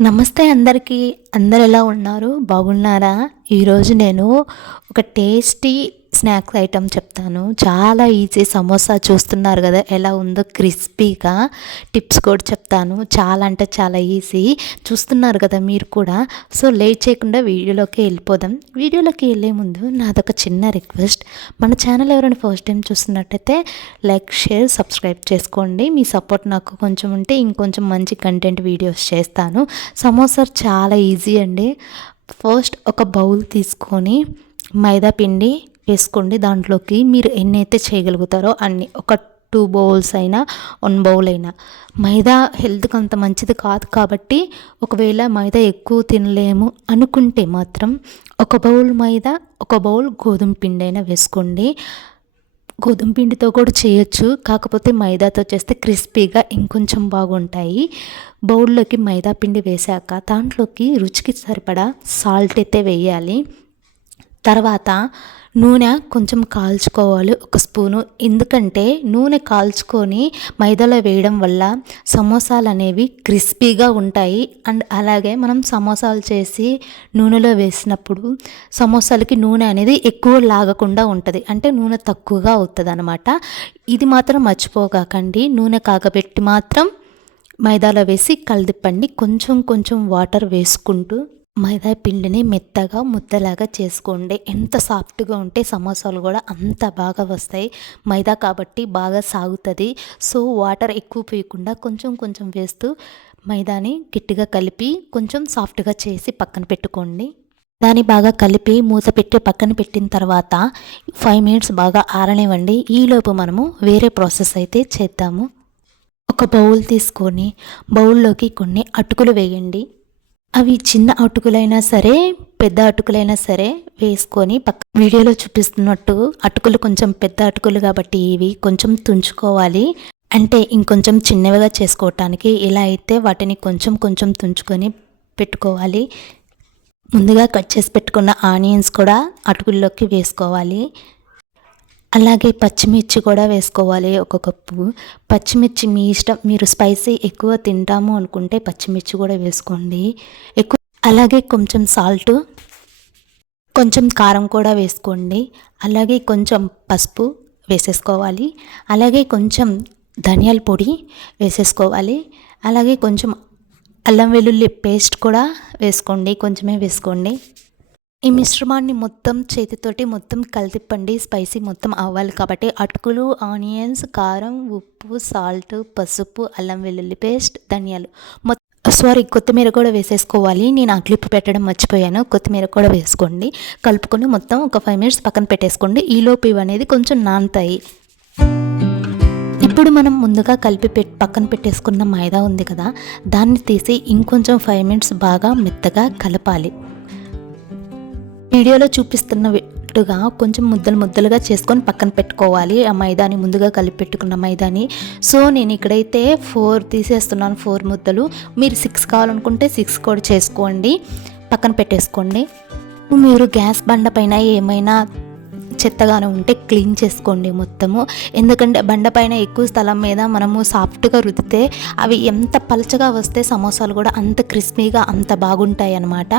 నమస్తే అందరికీ. అందరు ఎలా ఉన్నారు? బాగున్నారా? ఈరోజు నేను ఒక టేస్టీ స్నాక్స్ ఐటమ్ చెప్తాను. చాలా ఈజీ సమోసా చూస్తున్నారు కదా ఎలా ఉందో క్రిస్పీగా టిప్స్ కూడా చెప్తాను. చాలా అంటే చాలా ఈజీ. చూస్తున్నారు కదా మీరు కూడా. సో లేట్ చేయకుండా వీడియోలోకి వెళ్ళిపోదాం. వీడియోలోకి వెళ్ళే ముందు నాదొక చిన్న రిక్వెస్ట్. మన ఛానల్ ఎవరైనా ఫస్ట్ టైం చూస్తున్నట్టయితే లైక్ షేర్ సబ్స్క్రైబ్ చేసుకోండి. మీ సపోర్ట్ నాకు కొంచెం ఉంటే ఇంకొంచెం మంచి కంటెంట్ వీడియోస్ చేస్తాను. సమోసా చాలా ఈజీ అండి. ఫస్ట్ ఒక బౌల్ తీసుకొని మైదా పిండి వేసుకోండి. దాంట్లోకి మీరు ఎన్ని అయితే చేయగలుగుతారో అన్ని ఒక టూ బౌల్స్ అయినా వన్ బౌల్ అయినా. మైదా హెల్త్కి అంత మంచిది కాదు కాబట్టి ఒకవేళ మైదా ఎక్కువ తినలేము అనుకుంటే మాత్రం ఒక బౌల్ మైదా ఒక బౌల్ గోధుమ పిండి అయినా వేసుకోండి. గోధుమ పిండితో కూడా చేయొచ్చు. కాకపోతే మైదాతో చేస్తే క్రిస్పీగా ఇంకొంచెం బాగుంటాయి. బౌల్లోకి మైదా పిండి వేశాక దాంట్లోకి రుచికి సరిపడా సాల్ట్ అయితే వేయాలి. తర్వాత నూనె కొంచెం కాల్చుకోవాలి ఒక స్పూను. ఎందుకంటే నూనె కాల్చుకొని మైదాలో వేయడం వల్ల సమోసాలు అనేవి క్రిస్పీగా ఉంటాయి. అండ్ అలాగే మనం సమోసాలు చేసి నూనెలో వేసినప్పుడు సమోసాలకి నూనె అనేది ఎక్కువ లాగకుండా ఉంటుంది. అంటే నూనె తక్కువగా అవుతుంది అనమాట ఇది మాత్రం మర్చిపోకండి నూనె కాగబెట్టి మాత్రం మైదాలో వేసి కలిదిప్పండి. కొంచెం కొంచెం వాటర్ వేసుకుంటూ మైదా పిండిని మెత్తగా ముద్దలాగా చేసుకోండి. ఎంత సాఫ్ట్గా ఉంటే సమోసాలు కూడా అంత బాగా వస్తాయి. మైదా కాబట్టి బాగా సాగుతుంది. సో వాటర్ ఎక్కువ పోయకుండా కొంచెం కొంచెం వేస్తూ మైదాని గట్టిగా కలిపి కొంచెం సాఫ్ట్గా చేసి పక్కన పెట్టుకోండి. దాన్ని బాగా కలిపి మూత పెట్టి పక్కన పెట్టిన తర్వాత ఫైవ్ మినిట్స్ బాగా ఆరనివ్వండి. ఈలోపు మనము వేరే ప్రాసెస్ అయితే చేద్దాము. ఒక బౌల్ తీసుకొని బౌల్లోకి కొన్ని అటుకులు వేయండి. అవి చిన్న అటుకులైనా సరే పెద్ద అటుకులైనా సరే వేసుకొని పక్క వీడియోలో చూపిస్తున్నట్టు అటుకులు కొంచెం పెద్ద అటుకులు కాబట్టి ఇవి కొంచెం తుంచుకోవాలి. అంటే ఇంకొంచెం చిన్నవిగా చేసుకోవటానికి ఇలా అయితే వాటిని కొంచెం కొంచెం తుంచుకొని పెట్టుకోవాలి. ముందుగా కట్ చేసి పెట్టుకున్న ఆనియన్స్ కూడా అటుకుల్లోకి వేసుకోవాలి. అలాగే పచ్చిమిర్చి కూడా వేసుకోవాలి ఒక కప్పు. పచ్చిమిర్చి మీ ఇష్టం మీరు స్పైసీ ఎక్కువ తింటాము అనుకుంటే పచ్చిమిర్చి కూడా వేసుకోండి. ఎక్కువ అలాగే కొంచెం సాల్ట్ కొంచెం కారం కూడా వేసుకోండి. అలాగే కొంచెం పసుపు వేసేసుకోవాలి. అలాగే కొంచెం ధనియాల పొడి వేసేసుకోవాలి. అలాగే కొంచెం అల్లం వెల్లుల్లి పేస్ట్ కూడా వేసుకోండి కొంచెమే వేసుకోండి. ఈ మిశ్రమాన్ని మొత్తం చేతితోటి మొత్తం కలిపండి స్పైసీ మొత్తం అవ్వాలి కాబట్టి అటుకులు ఆనియన్స్ కారం ఉప్పు సాల్ట్ పసుపు అల్లం వెల్లుల్లి పేస్ట్ ధనియాలు. మొత్తం సారీ కొత్తిమీర కూడా వేసేసుకోవాలి. నేను ఆ క్లిప్ పెట్టడం మర్చిపోయాను. కొత్తిమీర కూడా వేసుకోండి. కలుపుకొని మొత్తం ఒక ఫైవ్ మినిట్స్ పక్కన పెట్టేసుకోండి. ఈలోపు ఇవి అనేది కొంచెం నానుతాయి. ఇప్పుడు మనం ముందుగా కలిపి పెట్ పక్కన పెట్టేసుకున్న మైదా ఉంది కదా దాన్ని తీసి ఇంకొంచెం ఫైవ్ మినిట్స్ బాగా మెత్తగా కలపాలి. వీడియోలో చూపిస్తున్నట్టుగా కొంచెం ముద్దలు ముద్దలుగా చేసుకొని పక్కన పెట్టుకోవాలి. ఆ మైదాని ముందుగా కలిపి పెట్టుకున్న మైదాని. సో నేను ఇక్కడైతే ఫోర్ తీసేస్తున్నాను ఫోర్ ముద్దలు. మీరు సిక్స్ కావాలనుకుంటే సిక్స్ కూడా చేసుకోండి. పక్కన పెట్టేసుకోండి. మీరు గ్యాస్ బండ పైన ఏమైనా చెత్తగానే ఉంటే క్లీన్ చేసుకోండి మొత్తము. ఎందుకంటే బండపైన ఎక్కువ స్థలం మీద మనము సాఫ్ట్గా రుద్దితే అవి ఎంత పలచగా వస్తే సమోసాలు కూడా అంత క్రిస్పీగా అంత బాగుంటాయి అనమాట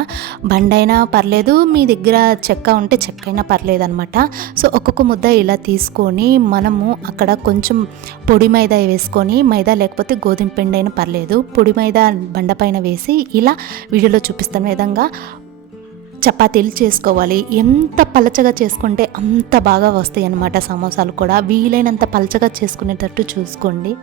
బండైనా పర్లేదు మీ దగ్గర చెక్క ఉంటే చెక్క అయినా పర్లేదు అనమాట సో ఒక్కొక్క ముద్ద ఇలా తీసుకొని మనము అక్కడ కొంచెం పొడి మైదా వేసుకొని మైదా లేకపోతే గోధుమ పిండి అయినా పర్లేదు పొడి మైదా బండపైన వేసి ఇలా వీడియోలో చూపిస్తున్న విధంగా చపాతీలు చేసుకోవాలి. ఎంత పలచగా చేసుకుంటే అంత బాగా వస్తాయి అన్నమాట సమోసాలు కూడా. వీలైనంత పలచగా చేసుకునేటట్టు చూసుకోండి.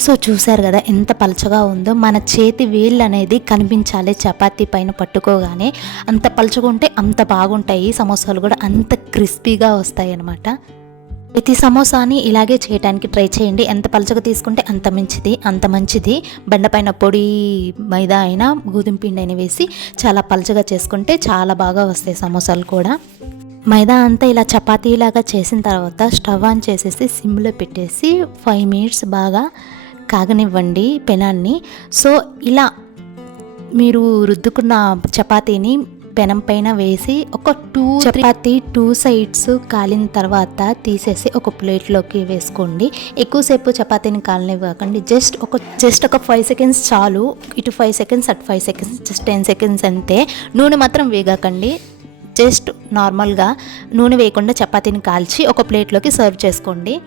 సో చూసారు కదా ఎంత పలచగా ఉందో. మన చేతి వేళ్ళు అనేది కనిపించాలి చపాతీ పైన పట్టుకోగానే. అంత పలచగా ఉంటే అంత బాగుంటాయి. సమోసాలు కూడా అంత క్రిస్పీగా వస్తాయి అన్నమాట ప్రతి సమోసాని ఇలాగే చేయడానికి ట్రై చేయండి. ఎంత పలచగా తీసుకుంటే అంత మంచిది అంత మంచిది. బండపైన పొడి మైదా అయినా గోధుమ పిండి అయినా వేసి చాలా పలచగా చేసుకుంటే చాలా బాగా వస్తాయి సమోసాలు కూడా. మైదా అంతా ఇలా చపాతీలాగా చేసిన తర్వాత స్టవ్ ఆన్ చేసేసి సిమ్లో పెట్టేసి ఫైవ్ మినిట్స్ బాగా కాగనివ్వండి పెనాన్ని. సో ఇలా మీరు రుద్దుకున్న చపాతీని పెనం పైన వేసి ఒక టూ చపాతి టూ సైడ్స్ కాలిన తర్వాత తీసేసి ఒక ప్లేట్లోకి వేసుకోండి. ఎక్కువసేపు చపాతీని కాలనివ్వకండి. జస్ట్ ఒక జస్ట్ ఒక ఫైవ్ సెకండ్స్ చాలు. ఇటు ఫైవ్ సెకండ్స్ అటు five seconds just ten seconds అంతే. నూనె మాత్రం వేగకండి. జస్ట్ నార్మల్గా నూనె వేయకుండా చపాతీని కాల్చి ఒక ప్లేట్లోకి సర్వ్ చేసుకోండి.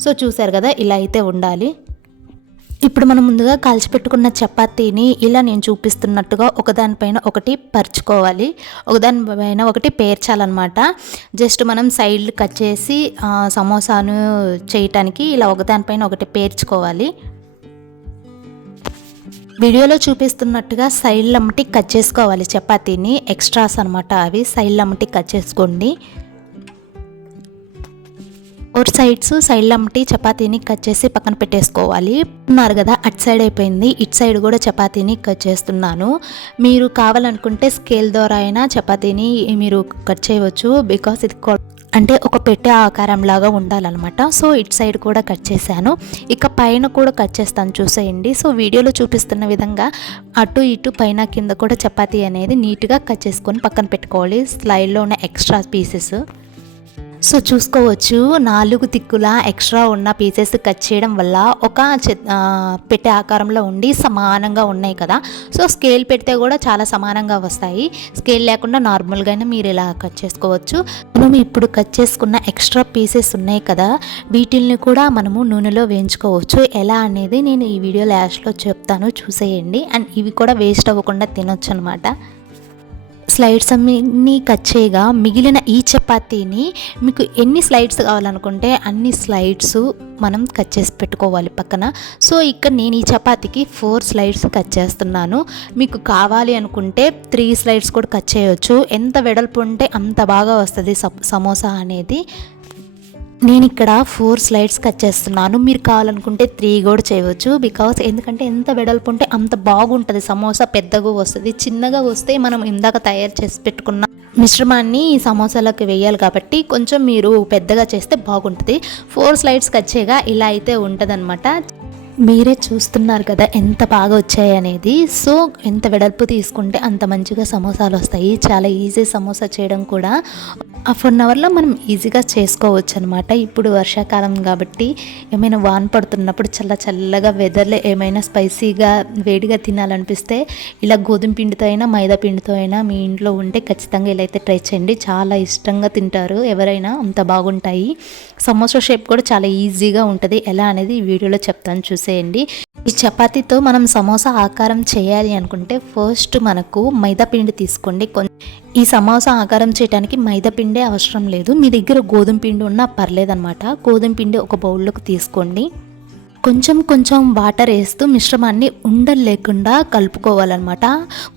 సో చూసారు కదా ఇలా అయితే ఉండాలి. ఇప్పుడు మనం ముందుగా కాల్చిపెట్టుకున్న చపాతీని ఇలా నేను చూపిస్తున్నట్టుగా ఒకదానిపైన ఒకటి పరుచుకోవాలి. ఒకదానిపైన ఒకటి పేర్చాలన్నమాట. జస్ట్ మనం సైడ్లు కట్ చేసి సమోసాను చేయటానికి ఇలా ఒకదానిపైన ఒకటి పేర్చుకోవాలి. వీడియోలో చూపిస్తున్నట్టుగా సైడ్ లమ్మటి కట్ చేసుకోవాలి చపాతీని. ఎక్స్ట్రాస్ అనమాట అవి. సైడ్ లమ్మటి కట్ చేసుకోండి. ఒక సైడ్స్ సైడ్ అమ్మటి చపాతీని కట్ చేసి పక్కన పెట్టేసుకోవాలి. ఉన్నారు కదా అటు సైడ్ అయిపోయింది. ఇటు సైడ్ కూడా చపాతీని కట్ చేస్తున్నాను. మీరు కావాలనుకుంటే స్కేల్ ద్వారా అయినా చపాతీని మీరు కట్ చేయవచ్చు. బికాస్ ఇది అంటే ఒక పెట్టే ఆకారం లాగా ఉండాలన్నమాట. సో ఇటు సైడ్ కూడా కట్ చేశాను. ఇక పైన కూడా కట్ చేస్తాను చూసేయండి. సో వీడియోలో చూపిస్తున్న విధంగా అటు ఇటు పైన కింద కూడా చపాతీ అనేది నీట్గా కట్ చేసుకొని పక్కన పెట్టుకోవాలి. స్లైడ్లో ఉన్న ఎక్స్ట్రా పీసెస్. సో చూసుకోవచ్చు నాలుగు దిక్కుల ఎక్స్ట్రా ఉన్న పీసెస్ కట్ చేయడం వల్ల ఒక పెట్టే ఆకారంలో ఉండి సమానంగా ఉన్నాయి కదా. సో స్కేల్ పెడితే కూడా చాలా సమానంగా వస్తాయి. స్కేల్ లేకుండా నార్మల్గానే మీరు ఇలా కట్ చేసుకోవచ్చు. మనం ఇప్పుడు కట్ చేసుకున్న ఎక్స్ట్రా పీసెస్ ఉన్నాయి కదా వీటిల్ని కూడా మనము నూనెలో వేయించుకోవచ్చు. ఎలా అనేది నేను ఈ వీడియో లాస్ట్లో చెప్తాను చూసేయండి. అండ్ ఇవి కూడా వేస్ట్ అవ్వకుండా తినొచ్చు అనమాట స్లైడ్స్ అన్ని కట్ చేయగా మిగిలిన ఈ చపాతీని మీకు ఎన్ని స్లైడ్స్ కావాలనుకుంటే అన్ని స్లైడ్స్ మనం కట్ చేసి పెట్టుకోవాలి పక్కన. సో ఇక్కడ నేను ఈ చపాతీకి ఫోర్ స్లైడ్స్ కట్ చేస్తున్నాను. మీకు కావాలి అనుకుంటే త్రీ స్లైడ్స్ కూడా కట్ చేయవచ్చు ఎంత వెడల్పు ఉంటే అంత బాగా వస్తుంది సమోసా అనేది. నేను ఇక్కడ ఫోర్ స్లైడ్స్ కట్ చేస్తున్నాను. మీరు కావాలనుకుంటే త్రీ కూడా చేయవచ్చు. బికాస్ ఎందుకంటే ఎంత వెడల్పు ఉంటే అంత బాగుంటుంది. సమోసా పెద్దగా వస్తుంది. చిన్నగా వస్తే మనం ఇందాక తయారు చేసి పెట్టుకున్న మిశ్రమాన్ని ఈ సమోసాలకు వేయాలి కాబట్టి కొంచెం మీరు పెద్దగా చేస్తే బాగుంటుంది. ఫోర్ స్లైడ్స్ కట్ చేయగా ఇలా అయితే ఉంటుంది మీరే చూస్తున్నారు కదా ఎంత బాగా వచ్చాయి అనేది. సో ఎంత వెడల్పు తీసుకుంటే అంత మంచిగా సమోసాలు వస్తాయి. చాలా ఈజీ సమోసా చేయడం కూడా. హాఫ్ అన్ అవర్లో మనం ఈజీగా చేసుకోవచ్చు అనమాట ఇప్పుడు వర్షాకాలం కాబట్టి ఏమైనా వాన్ పడుతున్నప్పుడు చల్ల చల్లగా వెదర్లో ఏమైనా స్పైసీగా వేడిగా తినాలనిపిస్తే ఇలా గోధుమ పిండితో అయినా మైదా పిండితో అయినా మీ ఇంట్లో ఉంటే ఖచ్చితంగా ఇలా అయితే ట్రై చేయండి. చాలా ఇష్టంగా తింటారు. ఎవరైనా అంత బాగుంటాయి. సమోసా షేప్ కూడా చాలా ఈజీగా ఉంటుంది. ఎలా అనేది ఈ వీడియోలో చెప్తాను చూసేయండి. ఈ చపాతీతో మనం సమోసా ఆకారం చేయాలి అనుకుంటే ఫస్ట్ మనకు మైదాపిండి తీసుకోండి. ఈ సమోసా ఆకారం చేయడానికి మైదాపిండే అవసరం లేదు. మీ దగ్గర గోధుమ పిండి ఉన్నా పర్లేదన్నమాట. గోధుమ పిండి ఒక బౌల్లోకి తీసుకోండి. కొంచెం కొంచెం వాటర్ వేస్తూ మిశ్రమాన్ని ఉండలు లేకుండా కలుపుకోవాలన్నమాట.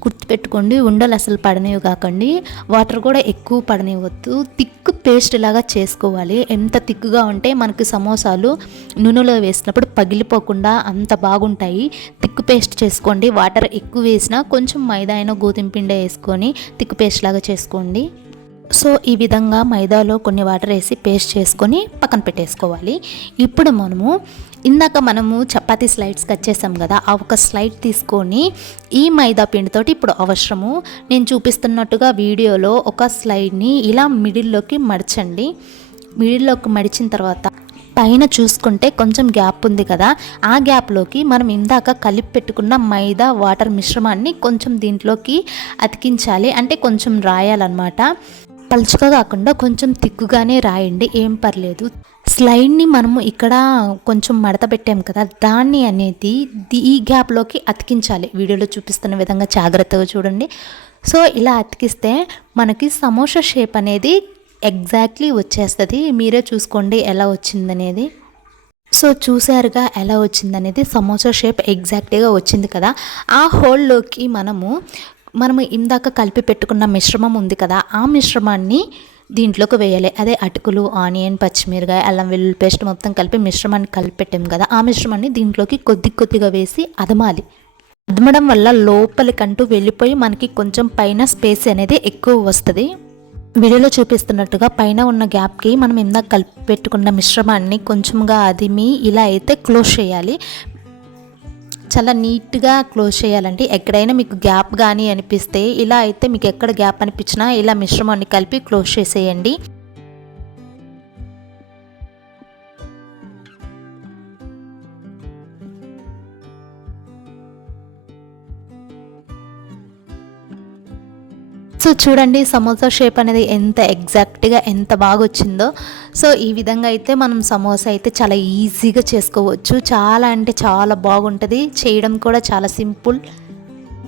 గుర్తుపెట్టుకోండి ఉండలు అసలు పడనివి కాకండి. వాటర్ కూడా ఎక్కువ పడనివ్వద్దు. తిక్కు పేస్ట్ లాగా చేసుకోవాలి. ఎంత తిక్కుగా ఉంటే మనకి సమోసాలు నూనెలో వేసినప్పుడు పగిలిపోకుండా అంత బాగుంటాయి. తిక్కు పేస్ట్ చేసుకోండి. వాటర్ ఎక్కువ వేసినా కొంచెం మైదా అయినా గోధుమ పిండి వేసుకొని తిక్కు పేస్ట్ లాగా చేసుకోండి. సో ఈ విధంగా మైదాలో కొన్ని వాటర్ వేసి పేస్ట్ చేసుకొని పక్కన పెట్టేసుకోవాలి. ఇప్పుడు మనము ఇందాక మనము చపాతీ స్లైడ్స్ కట్ చేసాం కదా ఆ ఒక స్లైడ్ తీసుకొని ఈ మైదా పిండితోటి ఇప్పుడు అవసరము. నేను చూపిస్తున్నట్టుగా వీడియోలో ఒక స్లైడ్ని ఇలా మిడిల్లోకి మడచండి. మిడిల్లోకి మడిచిన తర్వాత పైన చూసుకుంటే కొంచెం గ్యాప్ ఉంది కదా ఆ గ్యాప్లోకి మనం ఇందాక కలిపి పెట్టుకున్న మైదా వాటర్ మిశ్రమాన్ని కొంచెం దీంట్లోకి అతికించాలి. అంటే కొంచెం రాయాలన్నమాట. పలుచగా కాకుండా కొంచెం తిక్కుగానే రాయండి ఏం పర్లేదు. స్లైడ్ని మనము ఇక్కడ కొంచెం మడత పెట్టాం కదా దాన్ని అనేది ది- ఈ గ్యాప్లోకి అతికించాలి. వీడియోలో చూపిస్తున్న విధంగా జాగ్రత్తగా చూడండి. సో ఇలా అతికిస్తే మనకి సమోసా షేప్ అనేది ఎగ్జాక్ట్లీ వచ్చేస్తుంది. మీరే చూసుకోండి ఎలా వచ్చిందనేది. సో చూసారుగా ఎలా వచ్చిందనేది సమోసా షేప్ ఎగ్జాక్ట్గా వచ్చింది కదా. ఆ హోల్లోకి మనము మనము ఇందాక కలిపి పెట్టుకున్న మిశ్రమం ఉంది కదా ఆ మిశ్రమాన్ని దీంట్లోకి వేయాలి. అదే అటుకులు ఆనియన్ పచ్చిమిరకాయ అల్లం వెల్లుల్లి పేస్ట్ మొత్తం కలిపి మిశ్రమాన్ని కలిపి పెట్టాము కదా ఆ మిశ్రమాన్ని దీంట్లోకి కొద్ది కొద్దిగా వేసి అదమాలి. అదమడం వల్ల లోపలికంటూ వెళ్ళిపోయి మనకి కొంచెం పైన స్పేస్ అనేది ఎక్కువ వస్తుంది. వీడియోలో చూపిస్తున్నట్టుగా పైన ఉన్న గ్యాప్కి మనం ఇందాక కలిపి పెట్టుకున్న మిశ్రమాన్ని కొంచెంగా అదిమి ఇలా అయితే క్లోజ్ చేయాలి. చాలా నీట్గా క్లోజ్ చేయాలండి. ఎక్కడైనా మీకు గ్యాప్ కానీ అనిపిస్తే ఇలా అయితే మీకు ఎక్కడ గ్యాప్ అనిపించినా ఇలా మిశ్రమాన్ని కలిపి క్లోజ్ చేసేయండి. సో చూడండి సమోసా షేప్ అనేది ఎంత ఎగ్జాక్ట్గా ఎంత బాగా వచ్చిందో సో ఈ విధంగా అయితే మనం సమోసా అయితే చాలా ఈజీగా చేసుకోవచ్చు. చాలా అంటే చాలా బాగుంటుంది. చేయడం కూడా చాలా సింపుల్.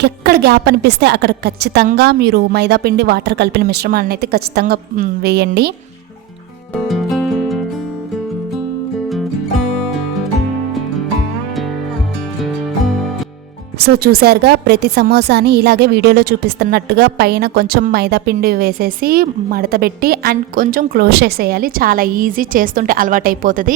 ఎక్కడ గ్యాప్ అనిపిస్తే అక్కడ ఖచ్చితంగా మీరు మైదా పిండి వాటర్ కలిపిన మిశ్రమాన్ని అయితే ఖచ్చితంగా వేయండి. సో చూసారుగా ప్రతి సమోసాని ఇలాగే వీడియోలో చూపిస్తున్నట్టుగా పైన కొంచెం మైదాపిండి వేసేసి మడతపెట్టి అండ్ కొంచెం క్లోజ్ చేసేయాలి. చాలా ఈజీ చేస్తుంటే అలవాటైపోతుంది.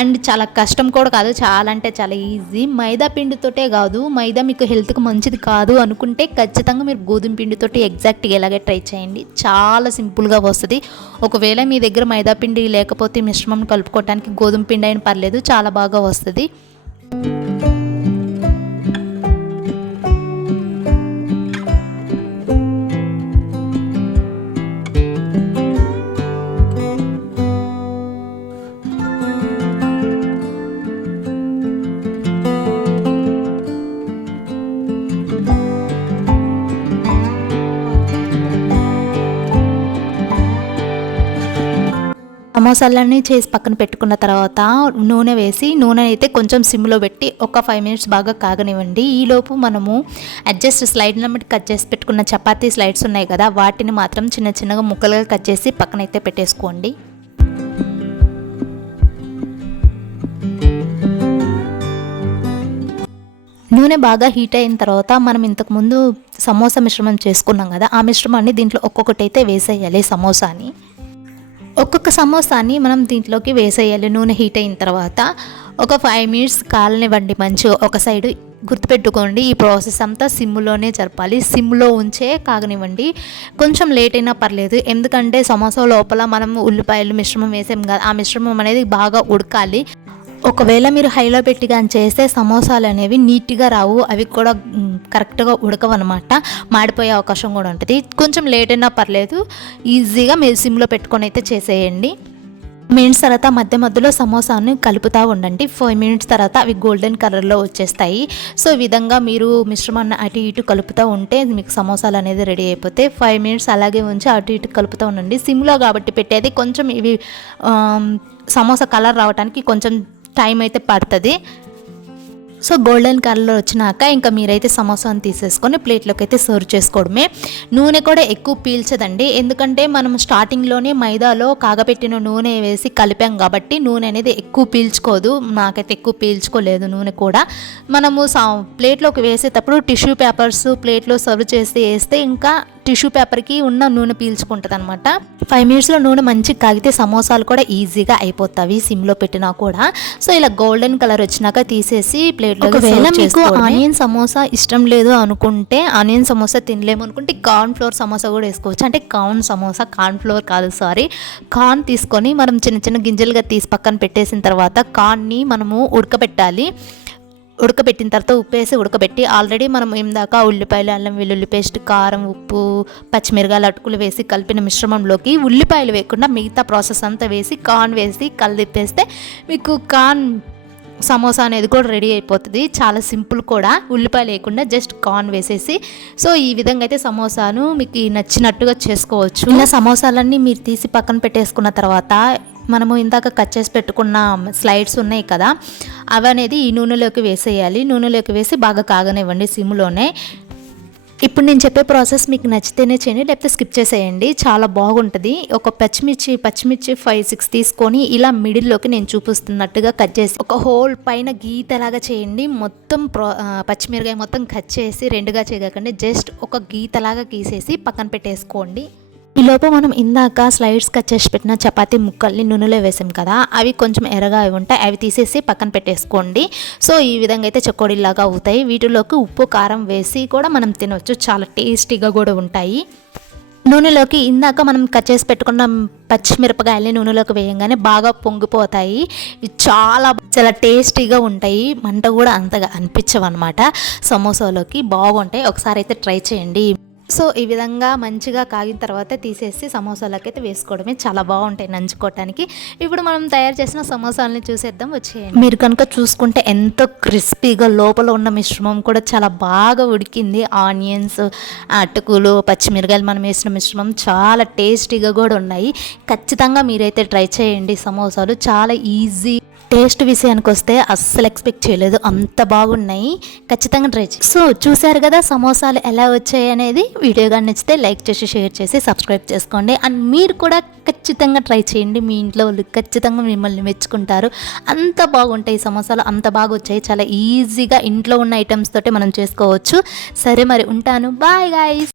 అండ్ చాలా కష్టం కూడా కాదు చాలా అంటే చాలా ఈజీ. మైదా పిండితోటే కాదు మైదా మీకు హెల్త్కి మంచిది కాదు అనుకుంటే ఖచ్చితంగా మీరు గోధుమ పిండితోటి ఎగ్జాక్ట్గా ఇలాగే ట్రై చేయండి. చాలా సింపుల్గా వస్తుంది. ఒకవేళ మీ దగ్గర మైదా పిండి లేకపోతే మిశ్రమం కలుపుకోవడానికి గోధుమ పిండి అయినా పర్లేదు చాలా బాగా వస్తుంది. సమోసాలన్నీ చేసి పక్కన పెట్టుకున్న తర్వాత నూనె వేసి నూనె అయితే కొంచెం సిమ్లో పెట్టి ఒక ఫైవ్ మినిట్స్ బాగా కాగనివ్వండి. ఈలోపు మనము అడ్జస్ట్ స్లైడ్ నెంబర్ కట్ చేసి పెట్టుకున్న చపాతీ స్లైడ్స్ ఉన్నాయి కదా వాటిని మాత్రం చిన్న చిన్నగా ముక్కలుగా కట్ చేసి పక్కన అయితే పెట్టేసుకోండి. నూనె బాగా హీట్ అయిన తర్వాత మనం ఇంతకుముందు సమోసా మిశ్రమం చేసుకున్నాం కదా ఆ మిశ్రమాన్ని దీంట్లో ఒక్కొక్కటి అయితే వేసేయాలి సమోసాని. ఒక్కొక్క సమోసాని మనం దీంట్లోకి వేసేయాలి నూనె హీట్ అయిన తర్వాత. ఒక ఫైవ్ మినిట్స్ కాలనివ్వండి మంచిగా ఒక సైడ్ గుర్తుపెట్టుకోండి ఈ ప్రాసెస్ అంతా సిమ్లోనే జరపాలి. సిమ్లో ఉంచే కాగనివ్వండి. కొంచెం లేట్ అయినా పర్లేదు ఎందుకంటే సమోసా లోపల మనం ఉల్లిపాయలు మిశ్రమం వేసాం కదా ఆ మిశ్రమం అనేది బాగా ఉడకాలి. ఒకవేళ మీరు హైలో పెట్టి కానీ చేస్తే సమోసాలు అనేవి నీట్గా రావు అవి కూడా కరెక్ట్గా ఉడకవు అనమాట మాడిపోయే అవకాశం కూడా ఉంటుంది. కొంచెం లేట్ అయినా పర్లేదు. ఈజీగా మీరు సిమ్లో పెట్టుకొని అయితే చేసేయండి. మినిట్స్ తర్వాత మధ్య మధ్యలో సమోసాను కలుపుతూ ఉండండి. ఫైవ్ మినిట్స్ తర్వాత అవి గోల్డెన్ కలర్లో వచ్చేస్తాయి. సో ఈ విధంగా మీరు మిశ్రమాన్ని అటు ఇటు కలుపుతూ ఉంటే మీకు సమోసాలు అనేది రెడీ అయిపోతే ఫైవ్ మినిట్స్ అలాగే ఉంచి అటు ఇటు కలుపుతూ ఉండండి. సిమ్లో కాబట్టి పెట్టేది కొంచెం ఇవి సమోసా కలర్ రావడానికి కొంచెం టైం అయితే పడుతుంది. సో గోల్డెన్ కలర్ వచ్చినాక ఇంకా మీరైతే సమోసాను తీసేసుకొని ప్లేట్లోకి అయితే సర్వ్ చేసుకోవడమే. నూనె కూడా ఎక్కువ పీల్చదండి. ఎందుకంటే మనం స్టార్టింగ్లోనే మైదాలో కాగపెట్టిన నూనె వేసి కలిపాం కాబట్టి నూనె అనేది ఎక్కువ పీల్చుకోదు. నాకైతే ఎక్కువ పీల్చుకోలేదు నూనె కూడా. మనము సా ప్లేట్లోకి వేసేటప్పుడు టిష్యూ పేపర్స్ ప్లేట్లో సర్వ్ చేసి వేస్తే ఇంకా టిష్యూ పేపర్కి ఉన్న నూనె పీల్చుకుంటుంది అనమాట ఫైవ్ మినిట్స్లో నూనె మంచిగా కాగితే సమోసాలు కూడా ఈజీగా అయిపోతాయి సిమ్లో పెట్టినా కూడా. సో ఇలా గోల్డెన్ కలర్ వచ్చినాక తీసేసి ప్లేట్లో ఒకవేళ మీకు ఆనియన్ సమోసా ఇష్టం లేదు అనుకుంటే ఆనియన్ సమోసా తినలేము అనుకుంటే కార్న్ ఫ్లోర్ సమోసా కూడా వేసుకోవచ్చు. అంటే కార్న్ సమోసా కార్న్ ఫ్లోర్ కాదు సారీ. కార్న్ తీసుకొని మనం చిన్న చిన్న గింజలుగా తీసి పక్కన పెట్టేసిన తర్వాత కార్న్ని మనము ఉడకబెట్టాలి. ఉడకబెట్టిన తర్వాత ఉప్పు వేసి ఉడకబెట్టి ఆల్రెడీ మనం ఇందాక ఉల్లిపాయలు అల్లం వెల్లుల్లి పేస్ట్ కారం ఉప్పు పచ్చిమిరకాయలు అటుకులు వేసి కలిపిన మిశ్రమంలోకి ఉల్లిపాయలు వేయకుండా మిగతా ప్రాసెస్ అంతా వేసి కార్న్ వేసి కలిపేస్తే మీకు కార్న్ సమోసా అనేది కూడా రెడీ అయిపోతుంది. చాలా సింపుల్ కూడా. ఉల్లిపాయలు లేకుండా జస్ట్ కార్న్ వేసేసి. సో ఈ విధంగా అయితే సమోసాను మీకు నచ్చినట్టుగా చేసుకోవచ్చు. ఇలా సమోసాలన్నీ మీరు తీసి పక్కన పెట్టేసుకున్న తర్వాత మనము ఇందాక కట్ చేసి పెట్టుకున్న స్లైడ్స్ ఉన్నాయి కదా అవి అనేది ఈ నూనెలోకి వేసేయాలి. నూనెలోకి వేసి బాగా కాగనివ్వండి సిమ్లోనే. ఇప్పుడు నేను చెప్పే ప్రాసెస్ మీకు నచ్చితేనే చేయండి లేకపోతే స్కిప్ చేసేయండి. చాలా బాగుంటుంది. ఒక పచ్చిమిర్చి పచ్చిమిర్చి ఫైవ్ సిక్స్ తీసుకొని ఇలా మిడిల్లోకి నేను చూపిస్తున్నట్టుగా కట్ చేసి ఒక హోల్ పైన గీతలాగా చేయండి. మొత్తం ప్రో పచ్చిమిరకాయ మొత్తం కట్ చేసి రెండుగా చేయకండి. జస్ట్ ఒక గీతలాగా గీసేసి పక్కన పెట్టేసుకోండి. ఈ మనం ఇందాక స్లైడ్స్ కట్ చేసి పెట్టిన చపాతీ ముక్కల్ని నూనెలో వేసాం కదా అవి కొంచెం ఎర్రగా అవి ఉంటాయి అవి తీసేసి పక్కన పెట్టేసుకోండి. సో ఈ విధంగా అయితే చకోడీలాగా అవుతాయి. వీటిలోకి ఉప్పు కారం వేసి కూడా మనం తినవచ్చు చాలా టేస్టీగా కూడా ఉంటాయి. నూనెలోకి ఇందాక మనం కట్ చేసి పెట్టుకున్న పచ్చిమిరపకాయలని నూనెలోకి వేయంగానే బాగా పొంగిపోతాయి. ఇవి చాలా చాలా టేస్టీగా ఉంటాయి. మంట కూడా అంతగా అనిపించవు అనమాట సమోసాలోకి బాగుంటాయి. ఒకసారి అయితే ట్రై చేయండి. సో ఈ విధంగా మంచిగా కాగిన తర్వాత తీసేసి సమోసాలకి అయితే వేసుకోవడమే చాలా బాగుంటాయి నంచుకోవటానికి. ఇప్పుడు మనం తయారు చేసిన సమోసాలని చూసేద్దాం వచ్చేయండి. మీరు కనుక చూసుకుంటే ఎంతో క్రిస్పీగా లోపల ఉన్న మిశ్రమం కూడా చాలా బాగా ఉడికింది. ఆనియన్స్ అటుకులు పచ్చిమిరకాయలు మనం వేసిన మిశ్రమం చాలా టేస్టీగా కూడా ఉన్నాయి. ఖచ్చితంగా మీరైతే ట్రై చేయండి సమోసాలు. చాలా ఈజీ టేస్ట్ విషయానికి వస్తే అస్సలు ఎక్స్పెక్ట్ చేయలేదు. అంత బాగున్నాయి. ఖచ్చితంగా ట్రై చేయి. సో చూసారు కదా సమోసాలు ఎలా వచ్చాయి అనేది? వీడియో కానీ నచ్చితే లైక్ చేసి షేర్ చేసి సబ్స్క్రైబ్ చేసుకోండి. అండ్ మీరు కూడా ఖచ్చితంగా ట్రై చేయండి. మీ ఇంట్లో వాళ్ళు ఖచ్చితంగా మిమ్మల్ని మెచ్చుకుంటారు. అంత బాగుంటాయి సమోసాలు. అంత బాగా వచ్చాయి. చాలా ఈజీగా ఇంట్లో ఉన్న ఐటమ్స్ తోటి మనం చేసుకోవచ్చు. సరే మరి ఉంటాను. Bye guys.